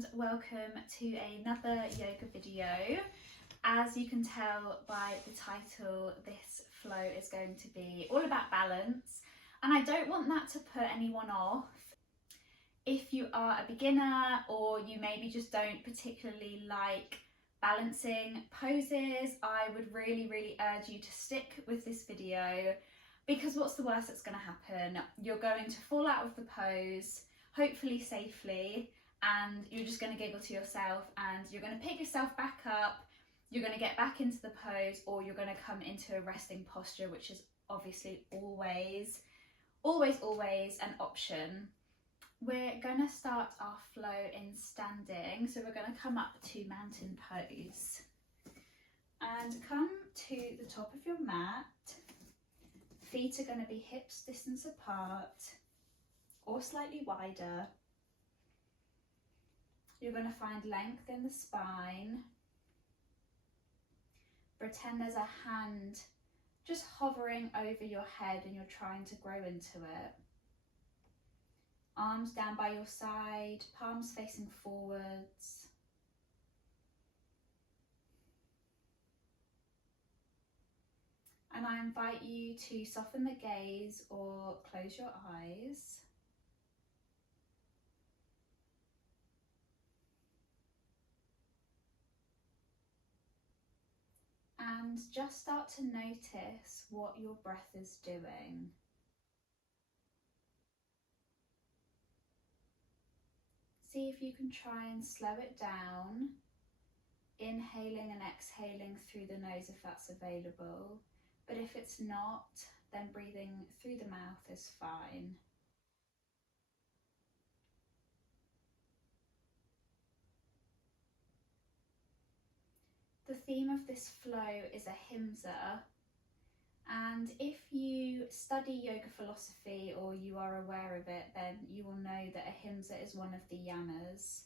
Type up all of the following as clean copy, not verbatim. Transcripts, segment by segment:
and welcome to another yoga video. As you can tell by the title, this flow is going to be all about balance, and I don't want that to put anyone off. If you are a beginner or you maybe just don't particularly like balancing poses, I would really urge you to stick with this video, because what's the worst that's going to happen? You're going to fall out of the pose, hopefully safely, and you're just going to giggle to yourself and you're going to pick yourself back up, you're going to get back into the pose, or you're going to come into a resting posture, which is obviously always an option. We're going to start our flow in standing, so we're going to come up to mountain pose and come to the top of your mat. Feet are going to be hips distance apart or slightly wider. You're going to find length in the spine. Pretend there's a hand just hovering over your head and you're trying to grow into it. Arms down by your side, palms facing forwards. And I invite you to soften the gaze or close your eyes. And just start to notice what your breath is doing. See if you can try and slow it down, inhaling and exhaling through the nose if that's available. But if it's not, then breathing through the mouth is fine. The theme of this flow is ahimsa, and if you study yoga philosophy or you are aware of it, then you will know that ahimsa is one of the yamas.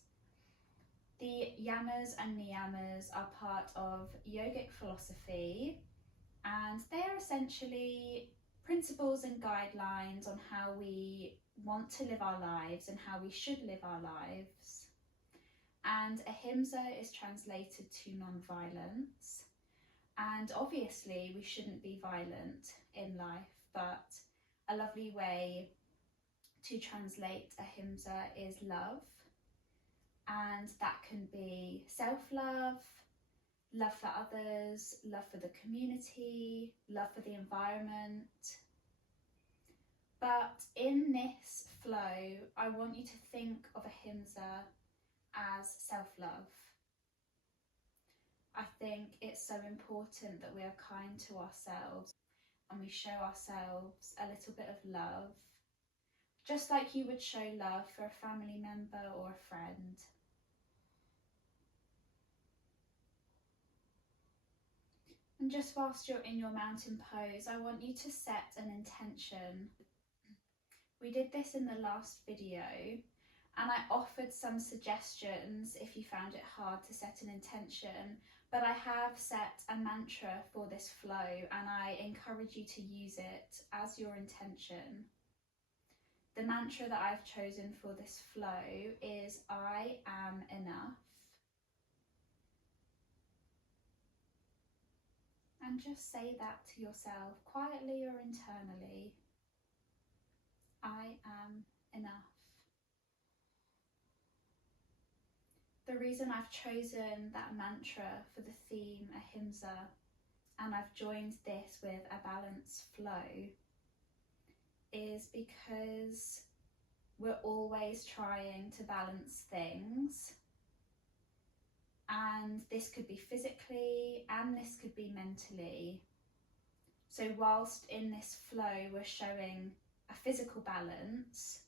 The yamas and niyamas are part of yogic philosophy, and they are essentially principles and guidelines on how we want to live our lives and how we should live our lives. And ahimsa is translated to non-violence. And obviously we shouldn't be violent in life, but a lovely way to translate ahimsa is love. And that can be self-love, love for others, love for the community, love for the environment. But in this flow, I want you to think of ahimsa as self-love. I think it's so important that we are kind to ourselves and we show ourselves a little bit of love, just like you would show love for a family member or a friend. And just whilst you're in your mountain pose, I want you to set an intention. We did this in the last video, and I offered some suggestions if you found it hard to set an intention, but I have set a mantra for this flow and I encourage you to use it as your intention. The mantra that I've chosen for this flow is I am enough. And just say that to yourself, quietly or internally. I am enough. The reason I've chosen that mantra for the theme ahimsa, and I've joined this with a balanced flow, is because we're always trying to balance things. And this could be physically and this could be mentally. So whilst in this flow we're showing a physical balance,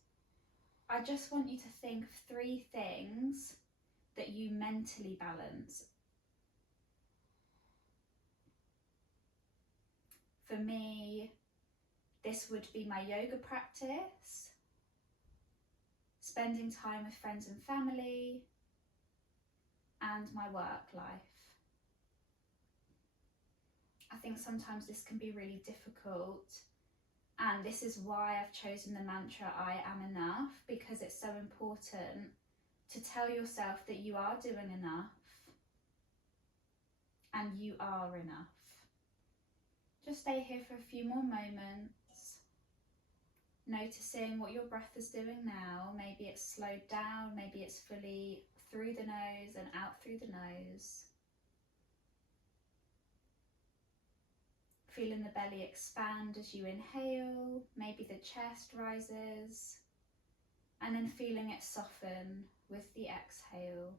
I just want you to think of 3 things that you mentally balance. For me, this would be my yoga practice, spending time with friends and family, and my work life. I think sometimes this can be really difficult, and this is why I've chosen the mantra I am enough, because it's so important to tell yourself that you are doing enough and you are enough. Just stay here for a few more moments, noticing what your breath is doing now. Maybe it's slowed down, maybe it's fully through the nose and out through the nose. Feeling the belly expand as you inhale, maybe the chest rises, and then feeling it soften with the exhale.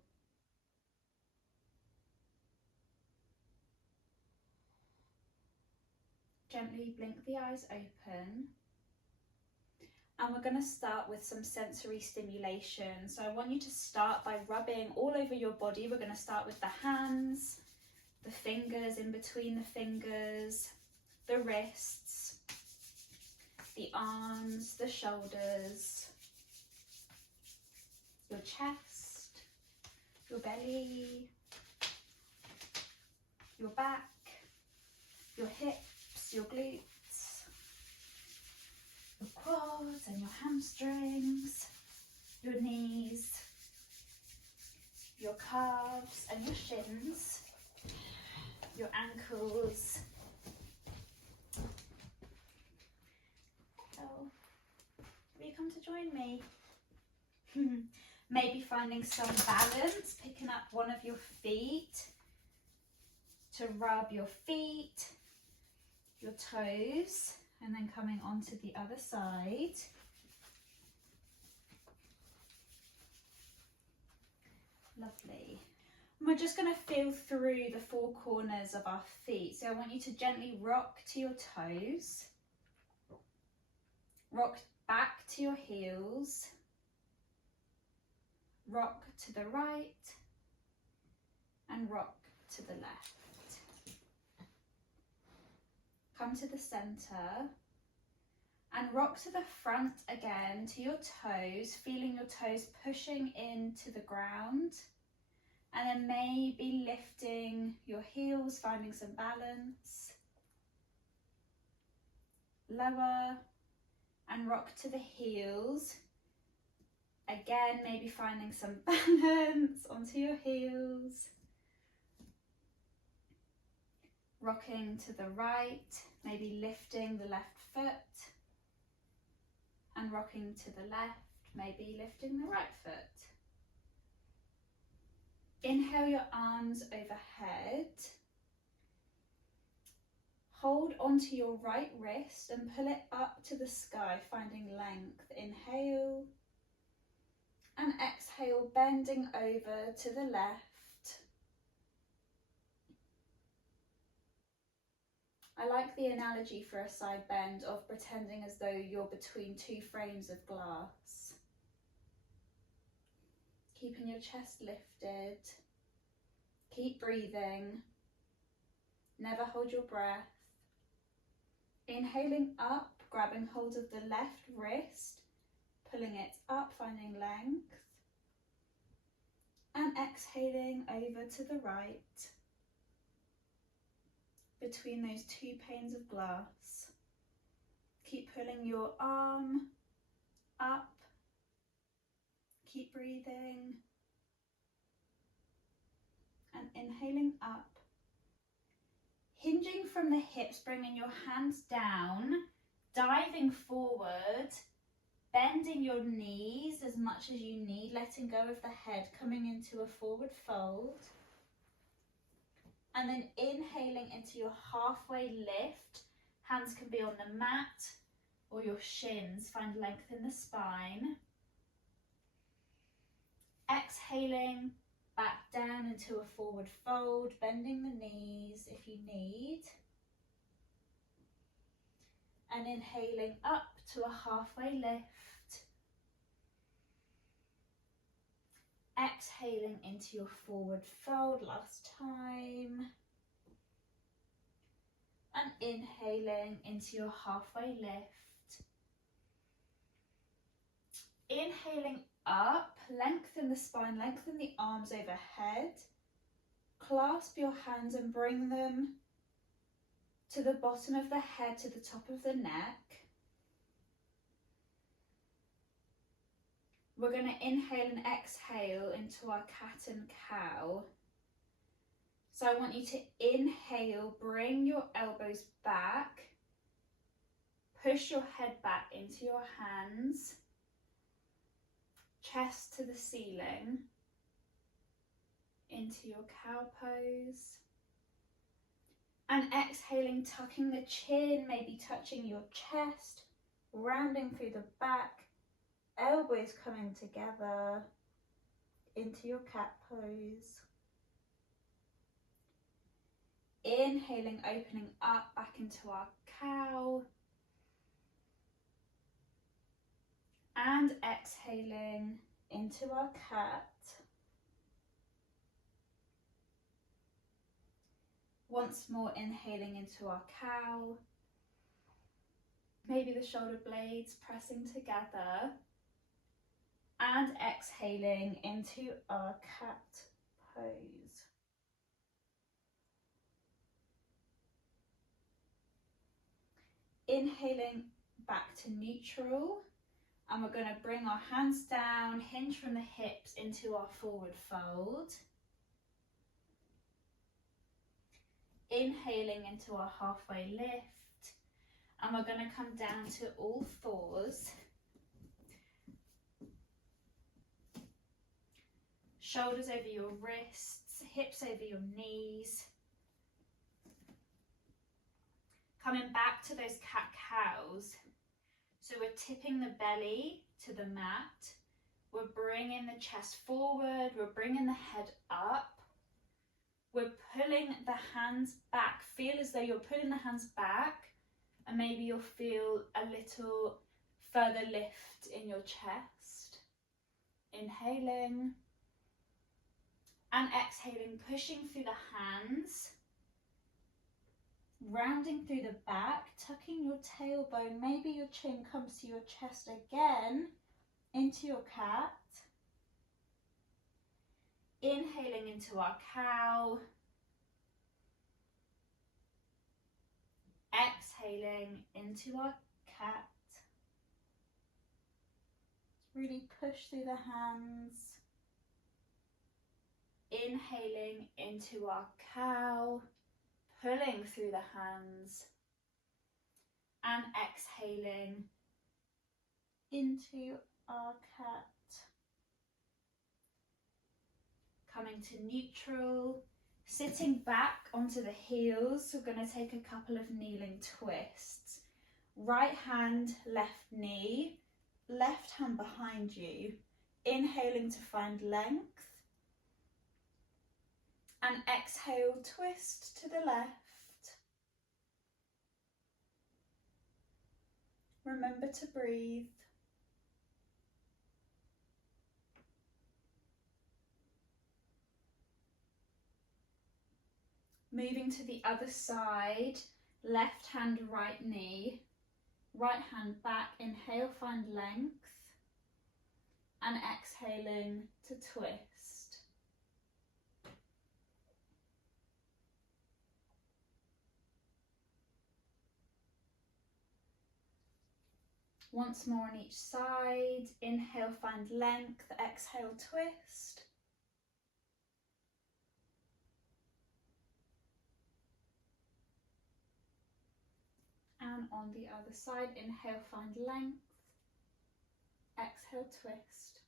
Gently blink the eyes open. And we're going to start with some sensory stimulation. So I want you to start by rubbing all over your body. We're going to start with the hands, the fingers in between the fingers, the wrists, the arms, the shoulders, your chest, your belly, your back, your hips, your glutes, your quads and your hamstrings, your knees, your calves and your shins, your ankles. Hello. Have you come to join me? Maybe finding some balance, picking up one of your feet to rub your feet, your toes, and then coming onto the other side. Lovely. And we're just going to feel through the four corners of our feet. So I want you to gently rock to your toes, rock back to your heels, rock to the right, and rock to the left. Come to the center and rock to the front again to your toes, feeling your toes pushing into the ground, and then maybe lifting your heels, finding some balance. Lower and rock to the heels. Again, maybe finding some balance onto your heels. Rocking to the right, maybe lifting the left foot. And rocking to the left, maybe lifting the right foot. Inhale your arms overhead. Hold onto your right wrist and pull it up to the sky, finding length. Inhale and exhale, bending over to the left. I like the analogy for a side bend of pretending as though you're between two frames of glass. Keeping your chest lifted. Keep breathing. Never hold your breath. Inhaling up, grabbing hold of the left wrist, pulling it up, finding length. And exhaling over to the right, between those two panes of glass. Keep pulling your arm up. Keep breathing. And inhaling up. Hinging from the hips, bringing your hands down, diving forward, bending your knees as much as you need, letting go of the head, coming into a forward fold. And then inhaling into your halfway lift. Hands can be on the mat or your shins. Find length in the spine. Exhaling back down into a forward fold, bending the knees if you need. And inhaling up to a halfway lift. Exhaling into your forward fold, last time. And inhaling into your halfway lift. Inhaling up, lengthen the spine, lengthen the arms overhead. Clasp your hands and bring them to the bottom of the head, to the top of the neck. We're going to inhale and exhale into our cat and cow. So I want you to inhale, bring your elbows back, push your head back into your hands, chest to the ceiling, into your cow pose. And exhaling, tucking the chin, maybe touching your chest, rounding through the back, elbows coming together into your cat pose. Inhaling, opening up back into our cow. And exhaling into our cat. Once more, inhaling into our cow. Maybe the shoulder blades pressing together. And exhaling into our cat pose. Inhaling back to neutral. And we're going to bring our hands down, hinge from the hips into our forward fold. Inhaling into our halfway lift. And we're going to come down to all fours. Shoulders over your wrists, hips over your knees. Coming back to those cat-cows. So we're tipping the belly to the mat. We're bringing the chest forward. We're bringing the head up. We're pulling the hands back. Feel as though you're pulling the hands back, and maybe you'll feel a little further lift in your chest. Inhaling and exhaling, pushing through the hands, rounding through the back, tucking your tailbone. Maybe your chin comes to your chest again, into your cat. Inhaling into our cow. Exhaling into our cat. Really push through the hands. Inhaling into our cow, pulling through the hands. And exhaling into our cat. Coming to neutral, sitting back onto the heels. We're going to take a couple of kneeling twists. Right hand, left knee, left hand behind you. Inhaling to find length. And exhale, twist to the left. Remember to breathe. Moving to the other side, left hand, right knee, right hand back. Inhale, find length. And exhaling to twist. Once more on each side. Inhale, find length. Exhale, twist. And on the other side, inhale, find length. Exhale, twist.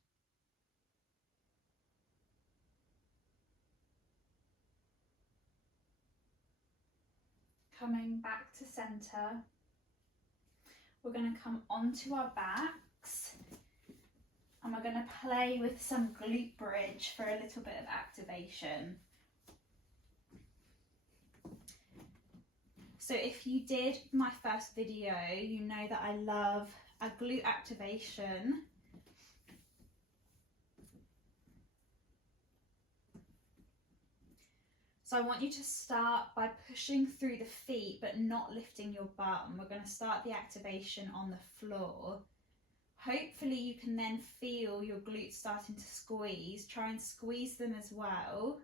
Coming back to center. We're going to come onto our backs and we're going to play with some glute bridge for a little bit of activation. So if you did my first video, you know that I love a glute activation. So I want you to start by pushing through the feet but not lifting your bum. We're going to start the activation on the floor. Hopefully you can then feel your glutes starting to squeeze. Try and squeeze them as well.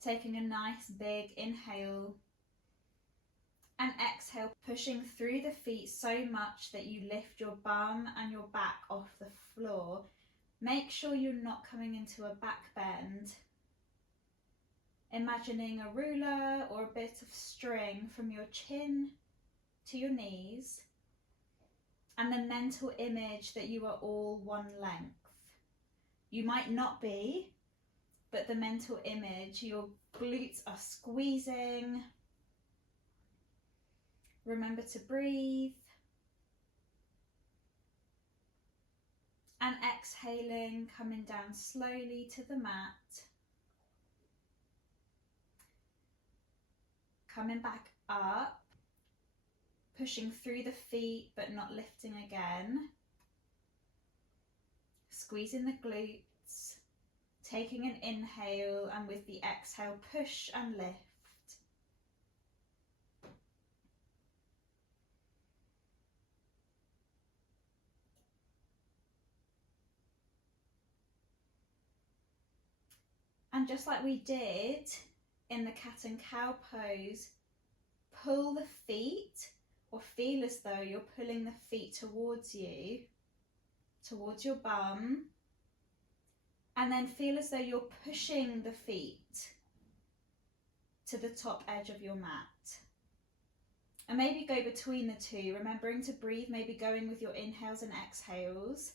Taking a nice big inhale And exhale, pushing through the feet so much that you lift your bum and your back off the floor. Make sure you're not coming into a back bend. Imagining a ruler or a bit of string from your chin to your knees, and the mental image that you are all one length. You might not be, but the mental image, your glutes are squeezing. Remember to breathe. And exhaling, coming down slowly to the mat. Coming back up, pushing through the feet but not lifting again. Squeezing the glutes, taking an inhale, and with the exhale, push and lift. And just like we did in the cat and cow pose, pull the feet, or feel as though you're pulling the feet towards you, towards your bum, and then feel as though you're pushing the feet to the top edge of your mat. And maybe go between the two, remembering to breathe, maybe going with your inhales and exhales,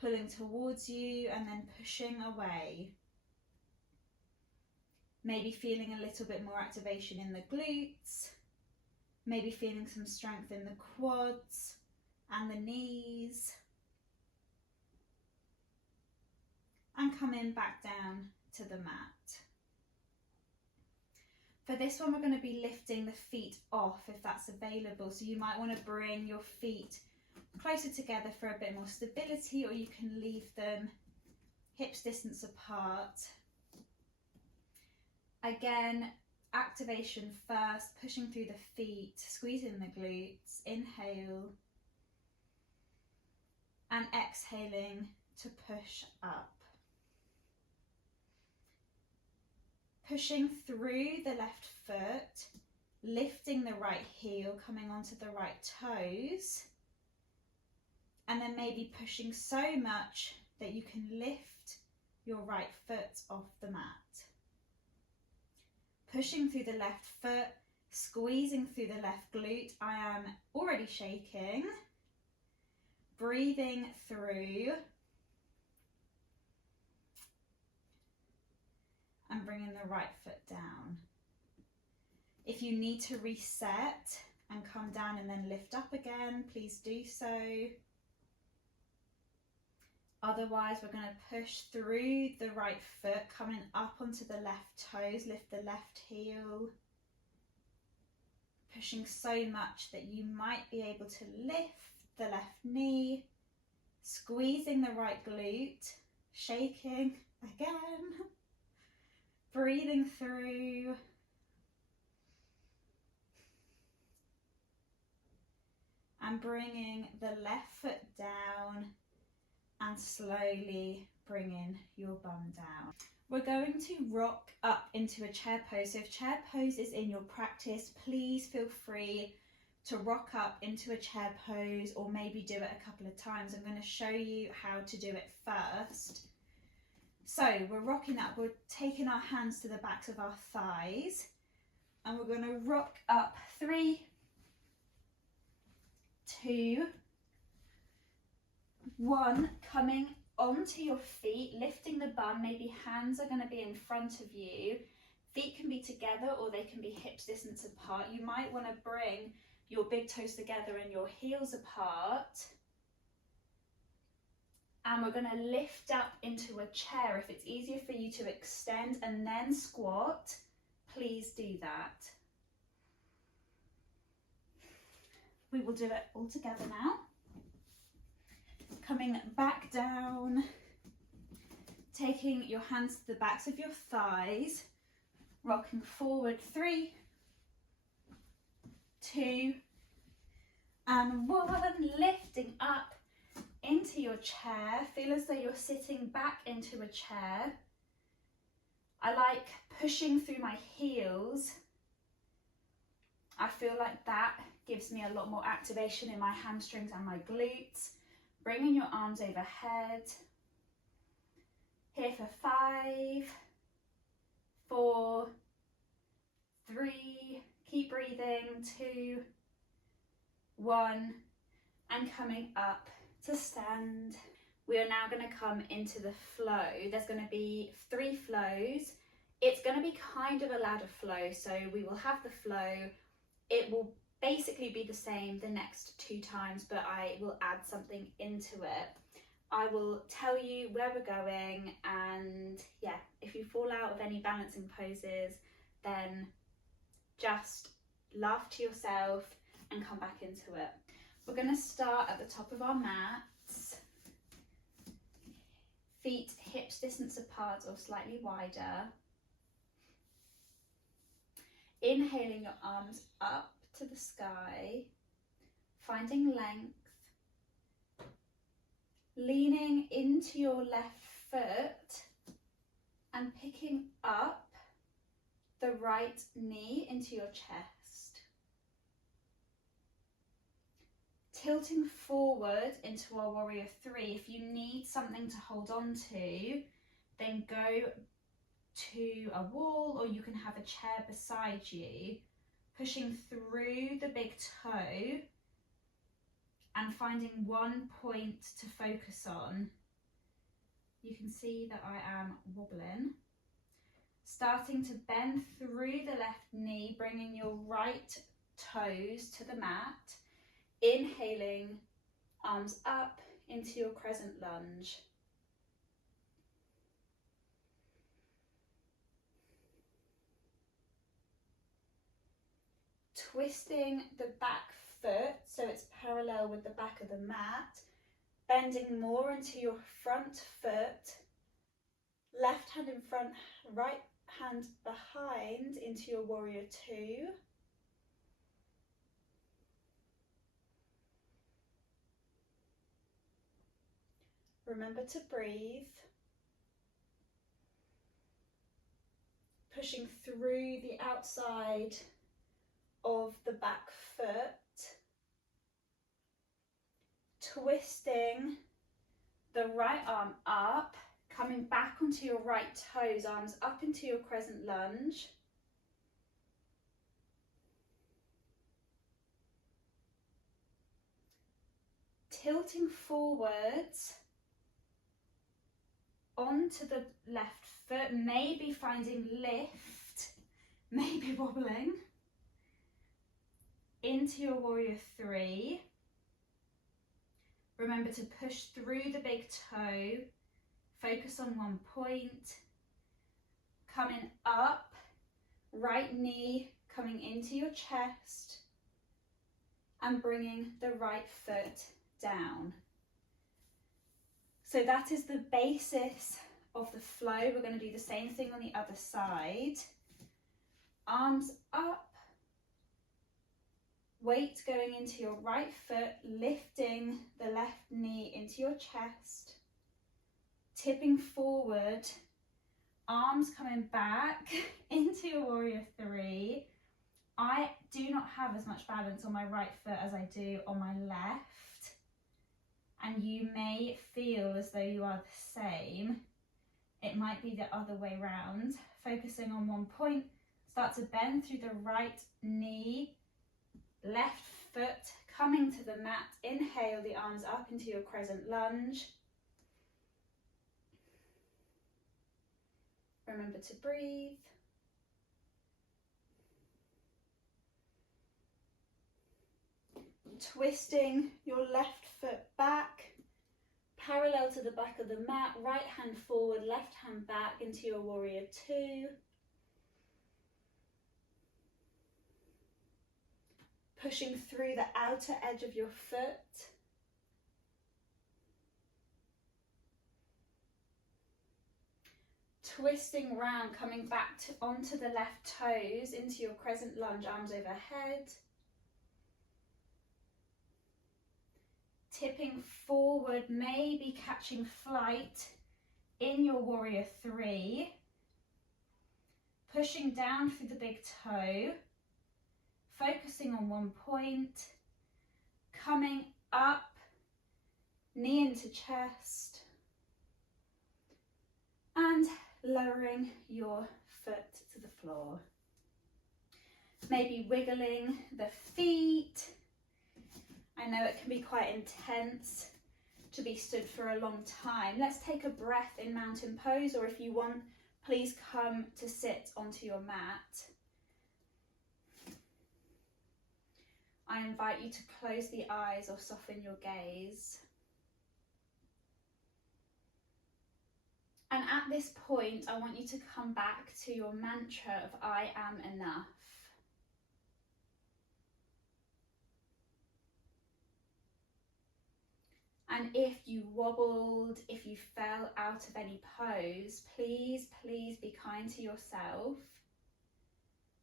pulling towards you and then pushing away. Maybe feeling a little bit more activation in the glutes, maybe feeling some strength in the quads and the knees. And coming back down to the mat. For this one, we're going to be lifting the feet off if that's available. So you might want to bring your feet closer together for a bit more stability, or you can leave them hips distance apart. Again, activation first, pushing through the feet, squeezing the glutes, inhale, and exhaling to push up. Pushing through the left foot, lifting the right heel, coming onto the right toes, and then maybe pushing so much that you can lift your right foot off the mat. Pushing through the left foot, squeezing through the left glute. I am already shaking. Breathing through. And bringing the right foot down. If you need to reset and come down and then lift up again, please do so. Otherwise, we're going to push through the right foot, coming up onto the left toes, lift the left heel. Pushing so much that you might be able to lift the left knee, squeezing the right glute, shaking again, breathing through. And bringing the left foot down and slowly bringing your bum down. We're going to rock up into a chair pose. So if chair pose is in your practice, please feel free to rock up into a chair pose, or maybe do it a couple of times. I'm going to show you how to do it first. So we're rocking up, we're taking our hands to the backs of our thighs, and we're going to rock up 3, 2, 1, coming onto your feet, lifting the bum. Maybe hands are going to be in front of you. Feet can be together or they can be hips distance apart. You might want to bring your big toes together and your heels apart. And we're going to lift up into a chair. If it's easier for you to extend and then squat, please do that. We will do it all together now. Coming back down, taking your hands to the backs of your thighs, rocking forward 3, 2, and 1, lifting up into your chair. Feel as though you're sitting back into a chair. I like pushing through my heels I feel like that gives me a lot more activation in my hamstrings and my glutes. Bringing your arms overhead. Here for 5, 4, 3, keep breathing, 2, 1, and coming up to stand. We are now going to come into the flow. There's going to be 3 flows. It's going to be kind of a ladder flow, so we will have the flow. It will basically be the same the next 2 times, but I will add something into it. I will tell you where we're going, and yeah, if you fall out of any balancing poses, then just laugh to yourself and come back into it. We're going to start at the top of our mats. Feet hips distance apart or slightly wider. Inhaling your arms up to the sky, finding length. Leaning into your left foot and picking up the right knee into your chest. Tilting forward into our warrior 3. If you need something to hold on to, then go to a wall, or you can have a chair beside you, pushing through the big toe and finding one point to focus on. You can see that I am wobbling. Starting to bend through the left knee, bringing your right toes to the mat. Inhaling, arms up into your crescent lunge. Twisting the back foot so it's parallel with the back of the mat, bending more into your front foot, left hand in front, right hand behind into your warrior 2. Remember to breathe. Pushing through the outside of the back foot. Twisting the right arm up, coming back onto your right toes, arms up into your crescent lunge. Tilting forwards onto the left foot, maybe finding lift, maybe wobbling. Into your warrior 3. Remember to push through the big toe, focus on one point. Coming up, right knee coming into your chest and bringing the right foot down. So that is the basis of the flow. We're going to do the same thing on the other side. Arms up. Weight going into your right foot, lifting the left knee into your chest, tipping forward, arms coming back into your warrior 3. I do not have as much balance on my right foot as I do on my left, and you may feel as though you are the same. It might be the other way round. Focusing on one point, start to bend through the right knee, left foot coming to the mat. Inhale the arms up into your crescent lunge. Remember to breathe. Twisting your left foot back, parallel to the back of the mat, right hand forward, left hand back into your warrior 2. Pushing through the outer edge of your foot. Twisting round, coming back onto the left toes into your crescent lunge, arms overhead. Tipping forward, maybe catching flight in your warrior 3. Pushing down through the big toe. focusing on one point, coming up, knee into chest, and lowering your foot to the floor. Maybe wiggling the feet. I know it can be quite intense to be stood for a long time. Let's take a breath in mountain pose, or if you want, please come to sit onto your mat. I invite you to close the eyes or soften your gaze. And at this point, I want you to come back to your mantra of I am enough. And if you wobbled, if you fell out of any pose, please, please be kind to yourself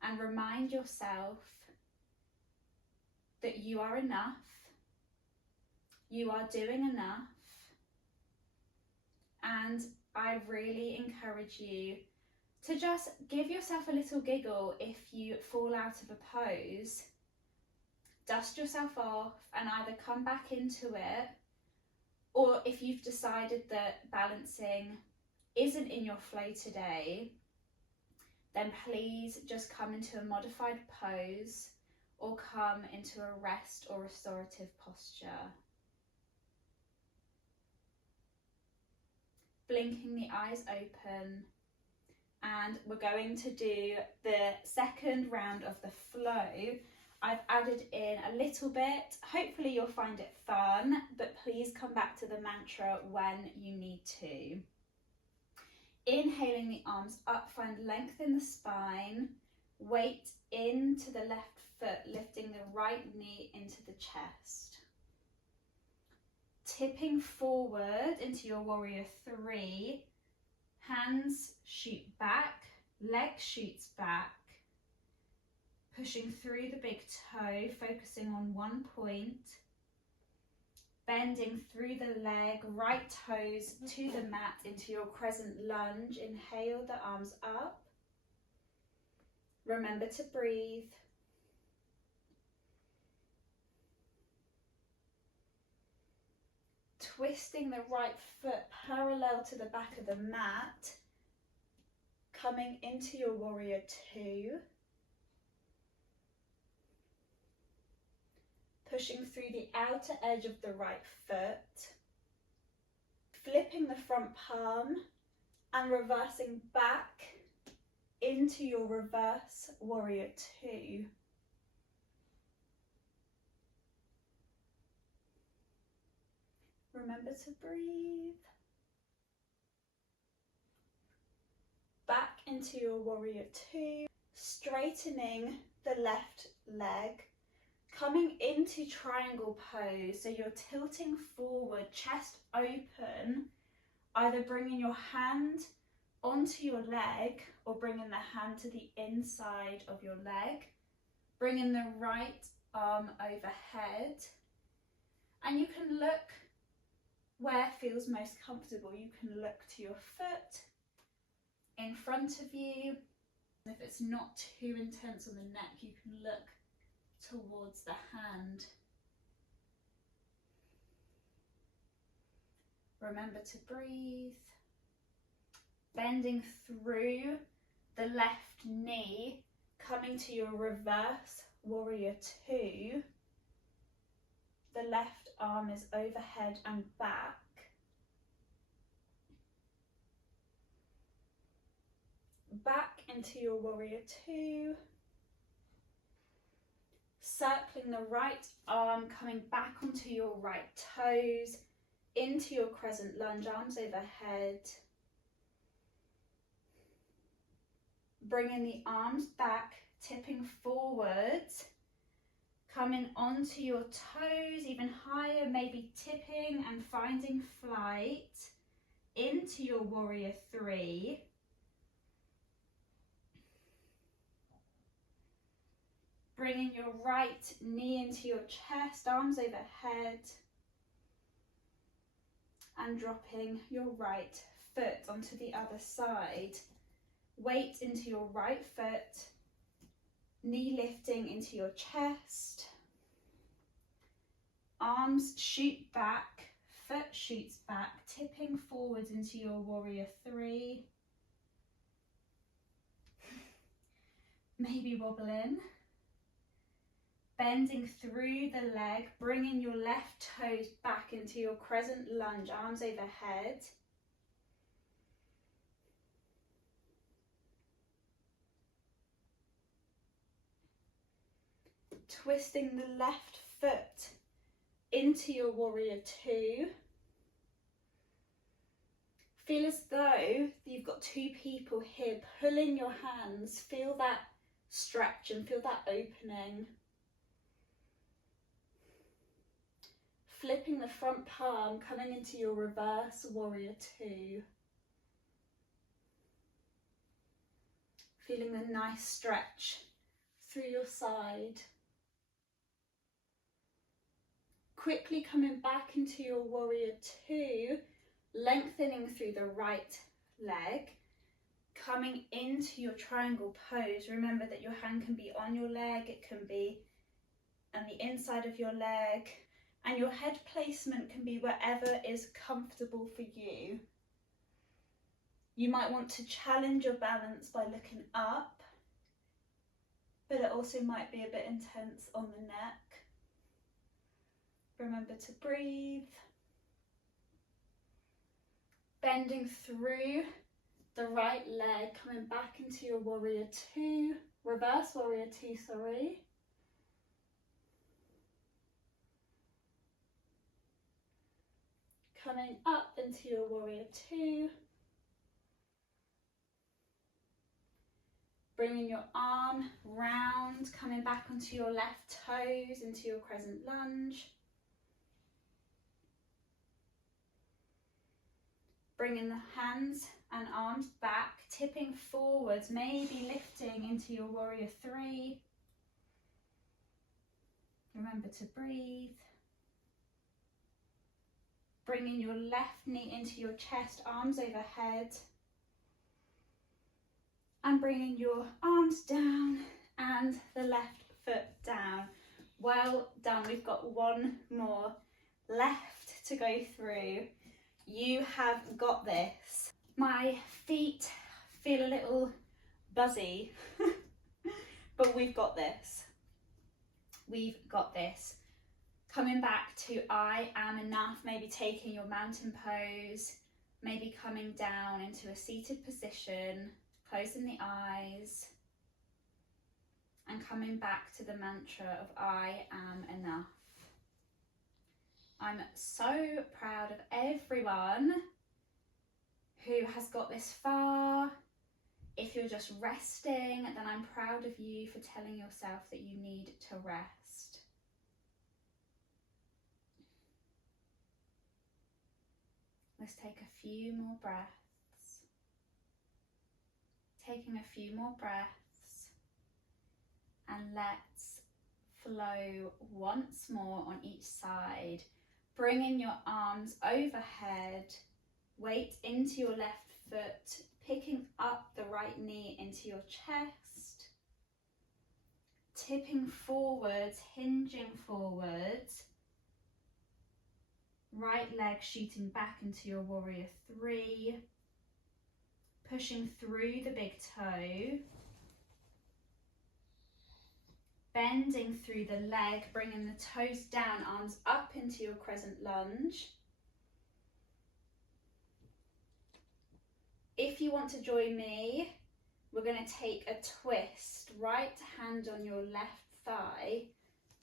and remind yourself that you are enough, you are doing enough, and I really encourage you to just give yourself a little giggle if you fall out of a pose. Dust yourself off and either come back into it, or if you've decided that balancing isn't in your flow today, then please just come into a modified pose or come into a rest or restorative posture. Blinking the eyes open, and we're going to do the second round of the flow. I've added in a little bit. Hopefully you'll find it fun, but please come back to the mantra when you need to. Inhaling the arms up, find length in the spine, weight into the left foot, lifting the right knee into the chest. Tipping forward into your warrior three, hands shoot back, leg shoots back, pushing through the big toe, focusing on one point, bending through the leg, right toes to the mat into your crescent lunge. Inhale the arms up. Remember to breathe. Twisting the right foot parallel to the back of the mat, coming into your warrior two. Pushing through the outer edge of the right foot, flipping the front palm and reversing back into your reverse warrior two. Remember to breathe. Back into your warrior two, straightening the left leg, coming into triangle pose. So you're tilting forward, chest open, either bringing your hand onto your leg or bringing the hand to the inside of your leg, bringing the right arm overhead, and you can look where feels most comfortable. You can look to your foot in front of you. If it's not too intense on the neck, you can look towards the hand. Remember to breathe. Bending through the left knee, coming to your reverse warrior two. The left arm is overhead and back. Back into your warrior two. Circling the right arm, coming back onto your right toes, into your crescent lunge, arms overhead. Bringing the arms back, tipping forwards, coming onto your toes, even higher, maybe tipping and finding flight into your warrior three. Bringing your right knee into your chest, arms overhead, and dropping your right foot onto the other side. Weight into your right foot, knee lifting into your chest, arms shoot back, foot shoots back, tipping forwards into your warrior 3, maybe wobbling, bending through the leg, bringing your left toes back into your crescent lunge, arms overhead. Twisting the left foot into your warrior 2. Feel as though you've got 2 people here pulling your hands. Feel that stretch and feel that opening. Flipping the front palm, coming into your reverse warrior 2. Feeling a nice stretch through your side. Quickly coming back into your warrior 2, lengthening through the right leg, coming into your triangle pose. Remember that your hand can be on your leg, it can be on the inside of your leg, and your head placement can be wherever is comfortable for you. You might want to challenge your balance by looking up, but it also might be a bit intense on the neck. Remember to breathe. Bending through the right leg, coming back into your warrior 2, reverse warrior 2, sorry. Coming up into your warrior 2. Bringing your arm round, coming back onto your left toes into your crescent lunge. Bringing the hands and arms back, tipping forwards, maybe lifting into your warrior 3. Remember to breathe. Bringing your left knee into your chest, arms overhead. And bringing your arms down and the left foot down. Well done. We've got one more left to go through. You have got this. My feet feel a little buzzy, but we've got this. We've got this. Coming back to I am enough, maybe taking your mountain pose, maybe coming down into a seated position, closing the eyes, and coming back to the mantra of I am enough. I'm so proud of everyone who has got this far. If you're just resting, then I'm proud of you for telling yourself that you need to rest. Let's take a few more breaths. Taking a few more breaths, and let's flow once more on each side. Bringing your arms overhead, weight into your left foot, picking up the right knee into your chest, tipping forwards, hinging forwards, right leg shooting back into your warrior 3, pushing through the big toe, bending through the leg, bringing the toes down, arms up into your crescent lunge. If you want to join me, we're going to take a twist, right hand on your left thigh,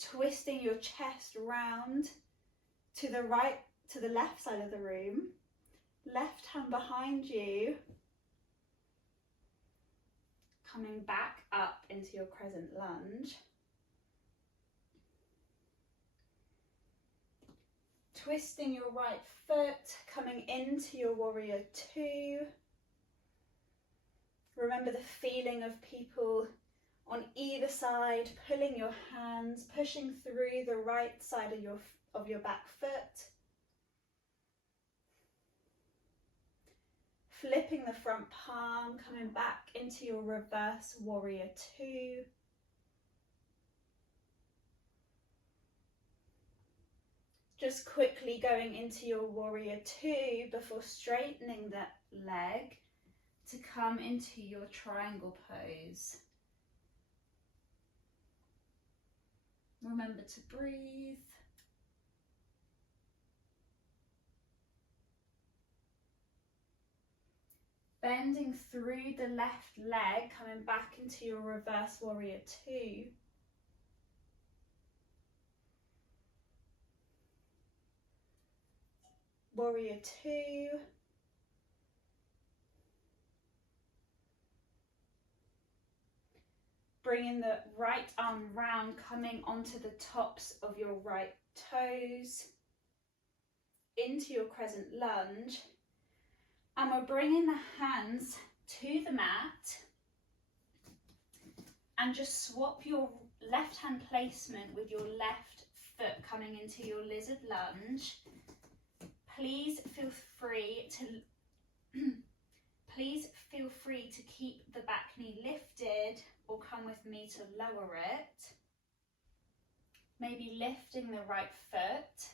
twisting your chest round to the right, to the left side of the room, left hand behind you, coming back up into your crescent lunge. Twisting your right foot, coming into your warrior 2. Remember the feeling of people on either side pulling your hands, pushing through the right side of your back foot. Flipping the front palm, coming back into your reverse warrior 2. Just quickly going into your warrior two before straightening that leg to come into your triangle pose. Remember to breathe. Bending through the left leg, coming back into your reverse warrior two. Warrior two. Bringing the right arm round, coming onto the tops of your right toes, into your crescent lunge. And we're bringing the hands to the mat and just swap your left hand placement with your left foot coming into your lizard lunge. Please feel free to keep the back knee lifted or come with me to lower it. Maybe lifting the right foot,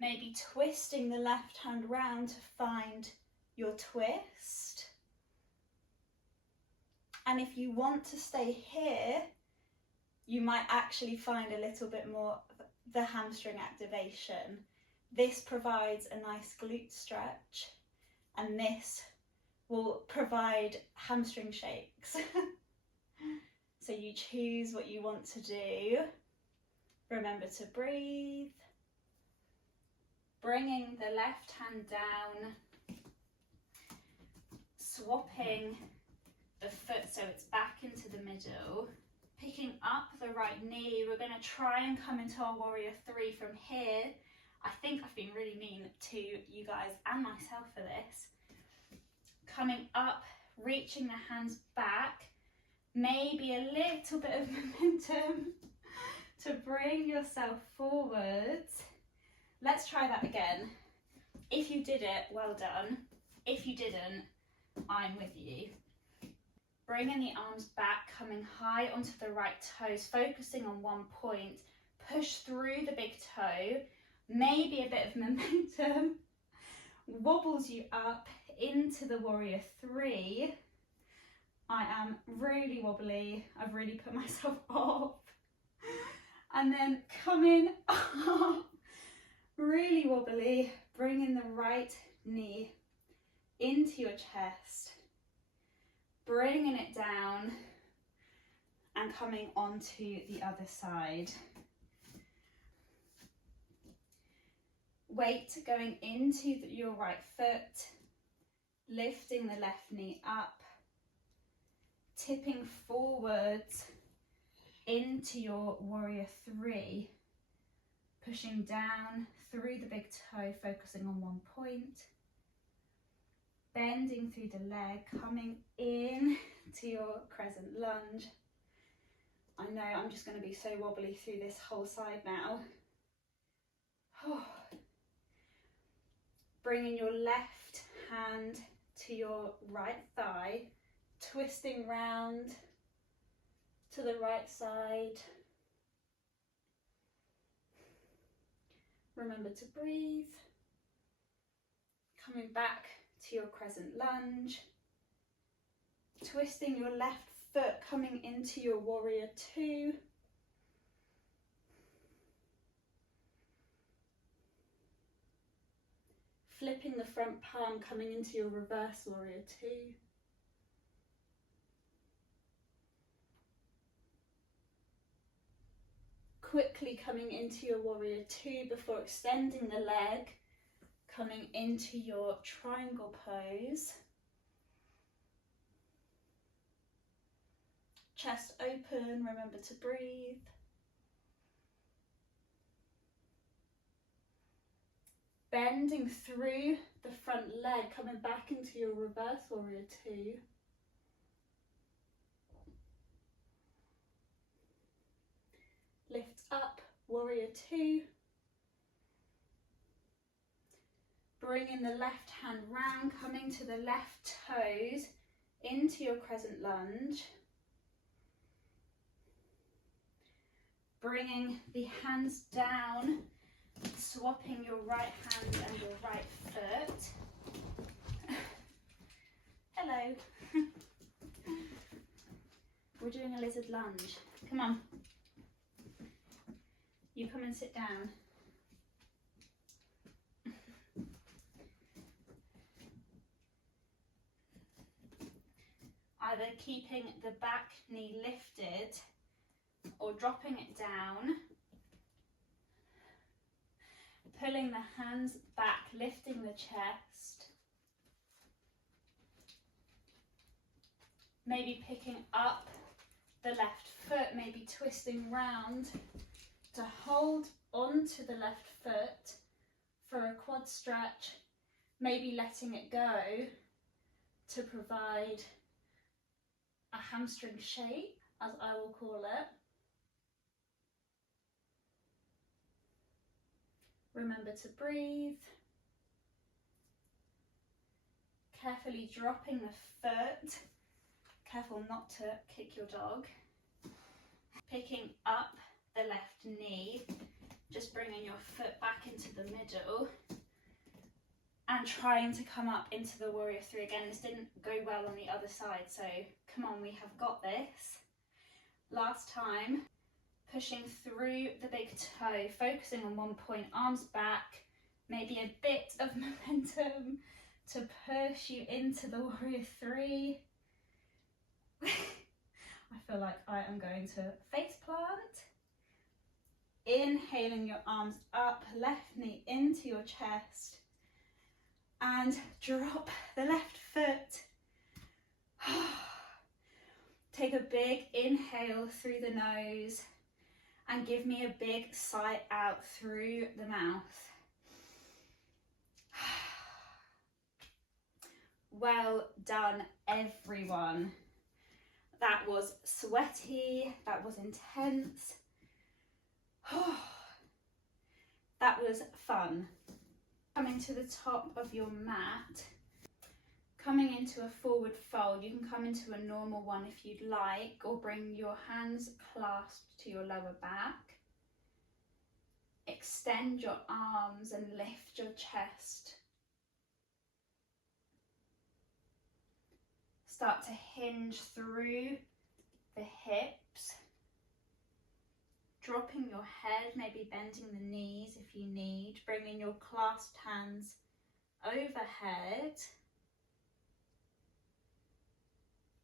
maybe twisting the left hand round to find your twist. And if you want to stay here, you might actually find a little bit more the hamstring activation. This provides a nice glute stretch, and this will provide hamstring shakes. So you choose what you want to do. Remember to breathe. Bringing the left hand down, swapping the foot so it's back into the middle. Picking up the right knee, we're going to try and come into our warrior three from here. I think I've been really mean to you guys and myself for this. Coming up, reaching the hands back, maybe a little bit of momentum to bring yourself forwards. Let's try that again. If you did it, well done. If you didn't, I'm with you. Bringing the arms back, coming high onto the right toes, focusing on one point. Push through the big toe, maybe a bit of momentum, wobbles you up into the warrior three. I am really wobbly, I've really put myself off. And then coming up, really wobbly, bringing the right knee into your chest, bringing it down and coming onto the other side. Weight going into your right foot, lifting the left knee up, tipping forwards into your warrior three, pushing down through the big toe, focusing on one point, bending through the leg, coming in to your crescent lunge. I know I'm just going to be so wobbly through this whole side now. Bringing your left hand to your right thigh, twisting round to the right side. Remember to breathe. Coming back to your crescent lunge. Twisting your left foot, coming into your warrior two. Flipping the front palm, coming into your reverse warrior two. Quickly coming into your warrior two before extending the leg, coming into your triangle pose. Chest open, remember to breathe. Bending through the front leg, coming back into your reverse warrior two. Lift up, warrior two. Bringing the left hand round, coming to the left toes into your crescent lunge. Bringing the hands down Swapping your right hand and your right foot. Hello. We're doing a lizard lunge. Come on. You come and sit down. Either keeping the back knee lifted or dropping it down. Pulling the hands back, lifting the chest. Maybe picking up the left foot, maybe twisting round to hold onto the left foot for a quad stretch, maybe letting it go to provide a hamstring shape, as I will call it. Remember to breathe. Carefully dropping the foot. Careful not to kick your dog. Picking up the left knee, just bringing your foot back into the middle and trying to come up into the warrior three. Again, this didn't go well on the other side, so come on, we have got this. Last time, pushing through the big toe, focusing on one point, arms back, maybe a bit of momentum to push you into the warrior three. I feel like I am going to face plant. Inhaling your arms up, left knee into your chest, and drop the left foot. Take a big inhale through the nose and give me a big sigh out through the mouth. Well done, everyone. That was sweaty, that was intense. That was fun. Coming to the top of your mat, coming into a forward fold. You can come into a normal one if you'd like, or bring your hands clasped to your lower back. Extend your arms and lift your chest. Start to hinge through the hips. Dropping your head, maybe bending the knees if you need. Bringing your clasped hands overhead.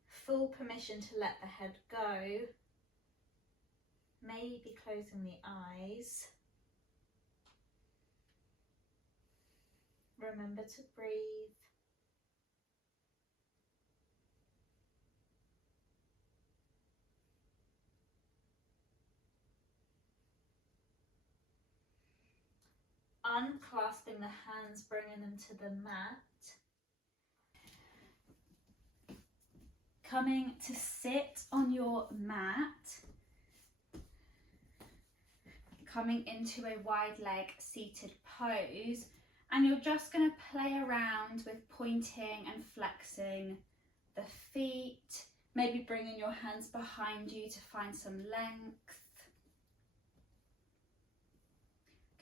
Full permission to let the head go. Maybe closing the eyes. Remember to breathe. Unclasping the hands, bringing them to the mat. Coming to sit on your mat. Coming into a wide leg seated pose. And you're just going to play around with pointing and flexing the feet. Maybe bringing your hands behind you to find some length.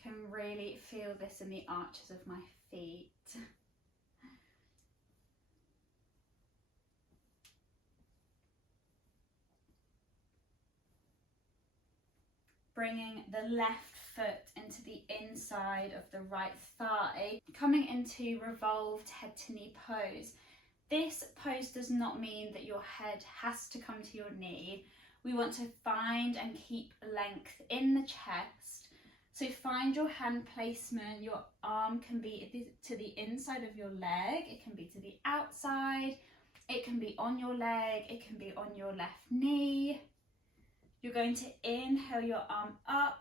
Can really feel this in the arches of my feet. Bringing the left foot into the inside of the right thigh, coming into revolved head to knee pose. This pose does not mean that your head has to come to your knee. We want to find and keep length in the chest. So find your hand placement. Your arm can be to the inside of your leg, it can be to the outside, it can be on your leg, it can be on your left knee. You're going to inhale your arm up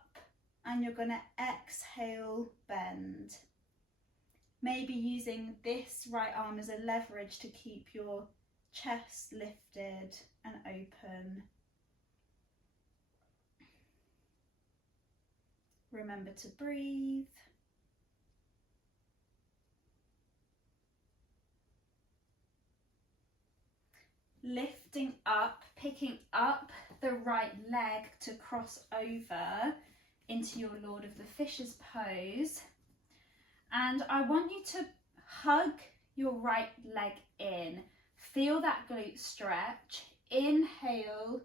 and you're going to exhale, bend. Maybe using this right arm as a leverage to keep your chest lifted and open. Remember to breathe. Lifting up, picking up the right leg to cross over. into your Lord of the Fishes pose. And I want you to hug your right leg in. Feel that glute stretch. Inhale,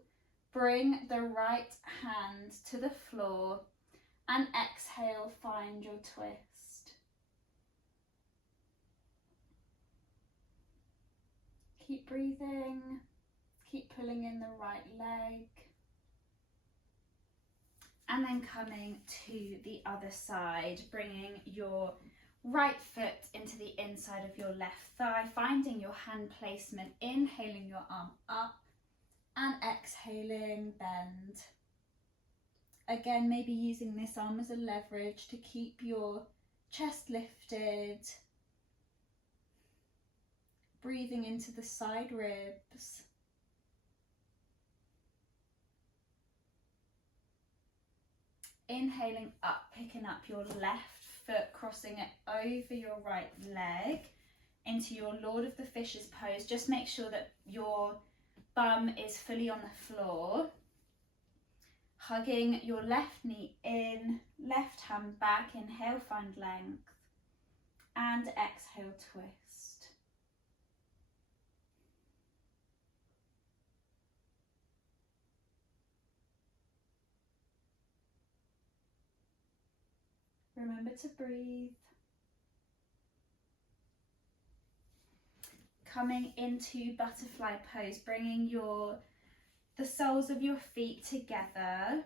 bring the right hand to the floor, and exhale, find your twist. Keep breathing, keep pulling in the right leg. And then coming to the other side, bringing your right foot into the inside of your left thigh, finding your hand placement, inhaling your arm up and exhaling, bend. Again, maybe using this arm as a leverage to keep your chest lifted. Breathing into the side ribs. Inhaling up, picking up your left foot, crossing it over your right leg into your Lord of the Fishes pose. Just make sure that your bum is fully on the floor. Hugging your left knee in, left hand back, inhale, find length, and exhale, twist. Remember to breathe. Coming into butterfly pose, bringing the soles of your feet together,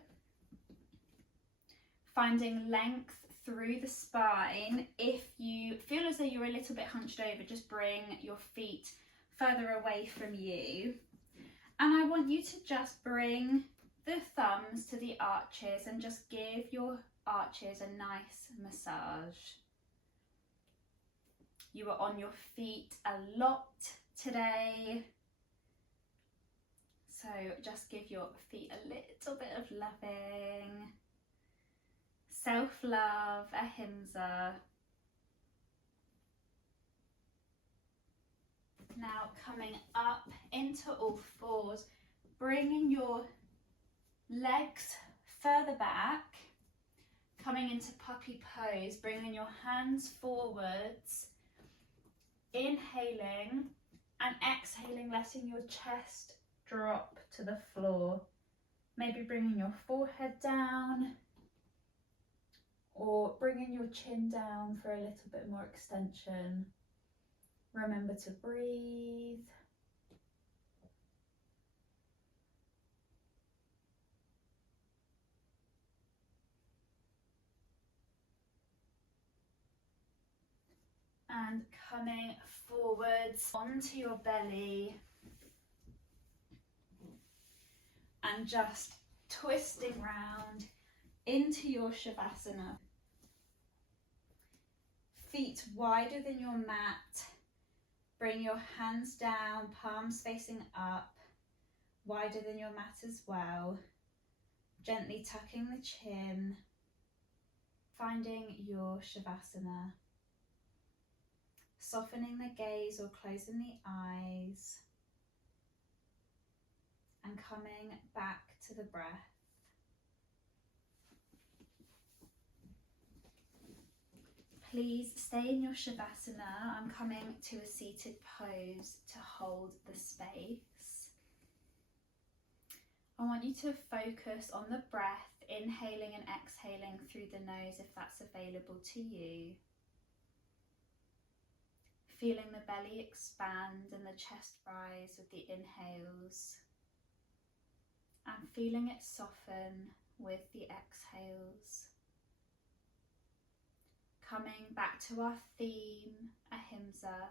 finding length through the spine. If you feel as though you're a little bit hunched over, just bring your feet further away from you. And I want you to just bring the thumbs to the arches and just give your arches a nice massage. You are on your feet a lot today, so just give your feet a little bit of loving, self-love, ahimsa. Now coming up into all fours, bringing your legs further back, coming into puppy pose, bringing your hands forwards, inhaling and exhaling, letting your chest drop to the floor. Maybe bringing your forehead down or bringing your chin down for a little bit more extension. Remember to breathe. And coming forwards onto your belly and just twisting round into your Shavasana. Feet wider than your mat. Bring your hands down, palms facing up, wider than your mat as well. Gently tucking the chin, finding your Shavasana. Softening the gaze or closing the eyes. And coming back to the breath. Please stay in your Shavasana. I'm coming to a seated pose to hold the space. I want you to focus on the breath, inhaling and exhaling through the nose if that's available to you. Feeling the belly expand and the chest rise with the inhales. And feeling it soften with the exhales. Coming back to our theme, ahimsa,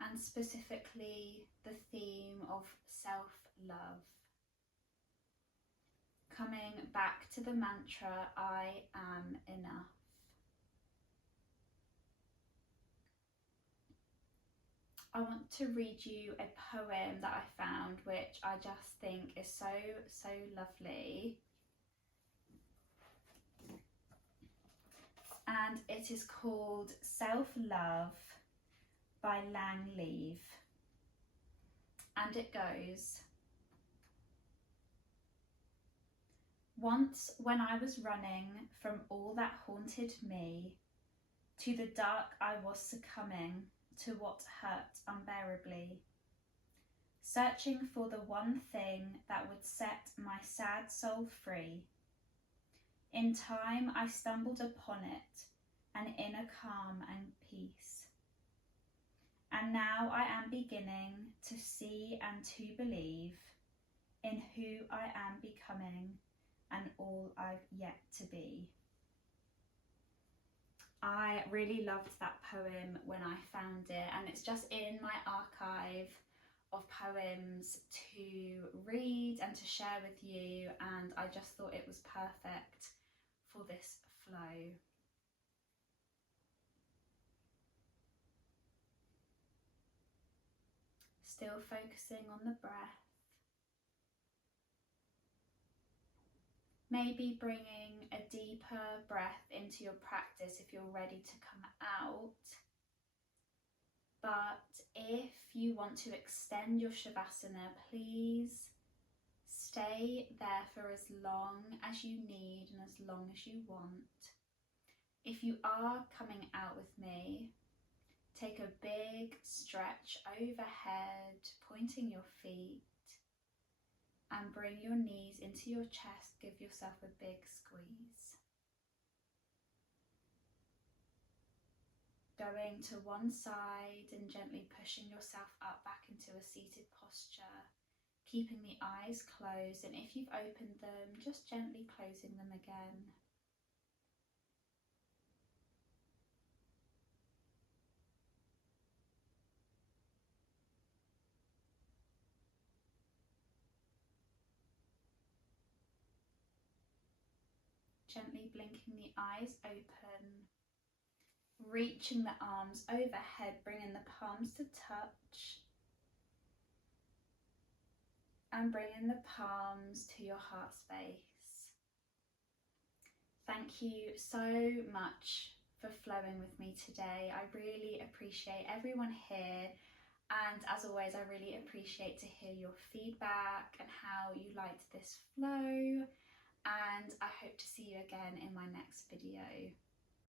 and specifically the theme of self-love. Coming back to the mantra, I am enough. I want to read you a poem that I found, which I just think is so, so lovely. And it is called Self-Love by Lang Leave. And it goes, Once when I was running from all that haunted me, to the dark I was succumbing, to what hurt unbearably, searching for the one thing that would set my sad soul free. In time I stumbled upon it, an inner calm and peace. And now I am beginning to see and to believe in who I am becoming and all I've yet to be. I really loved that poem when I found it, and it's just in my archive of poems to read and to share with you, and I just thought it was perfect for this flow. Still focusing on the breath. Maybe bringing a deeper breath into your practice if you're ready to come out. But if you want to extend your Shavasana, please stay there for as long as you need and as long as you want. If you are coming out with me, take a big stretch overhead, pointing your feet, and bring your knees into your chest. Give yourself a big squeeze. Going to one side and gently pushing yourself up back into a seated posture, keeping the eyes closed, and if you've opened them, just gently closing them again. Gently blinking the eyes open, reaching the arms overhead, bringing the palms to touch, and bringing the palms to your heart space. Thank you so much for flowing with me today. I really appreciate everyone here, and as always I really appreciate to hear your feedback and how you liked this flow, and I hope to see you again in my next video.